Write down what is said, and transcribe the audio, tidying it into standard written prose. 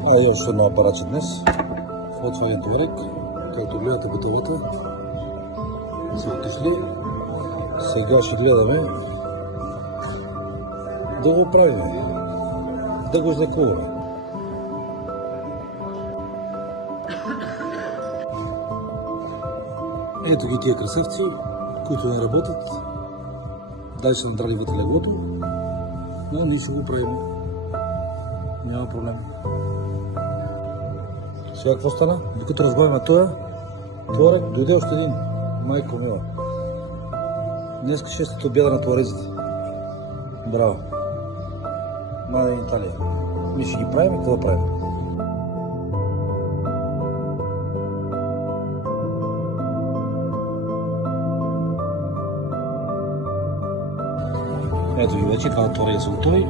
Još jedno апаратче днес. Volkswagen Touareg, както гледате по ТВ-та, са отишли. Сега ще гледаме да го правим, да го излекуваме. Ето ги тия красавци, които не работят. Дай са надрали вътре леглото, но ние ще го правим. Няма проблем. Сега какво стана? Докато разбавяме този Touareg, дойде още един. Майко мила. Днес 6-та обяда на туарезите. Браво. Мада Италия. Ние ще ги правим и какво да правим? Ето и вече, това Touareg са готови.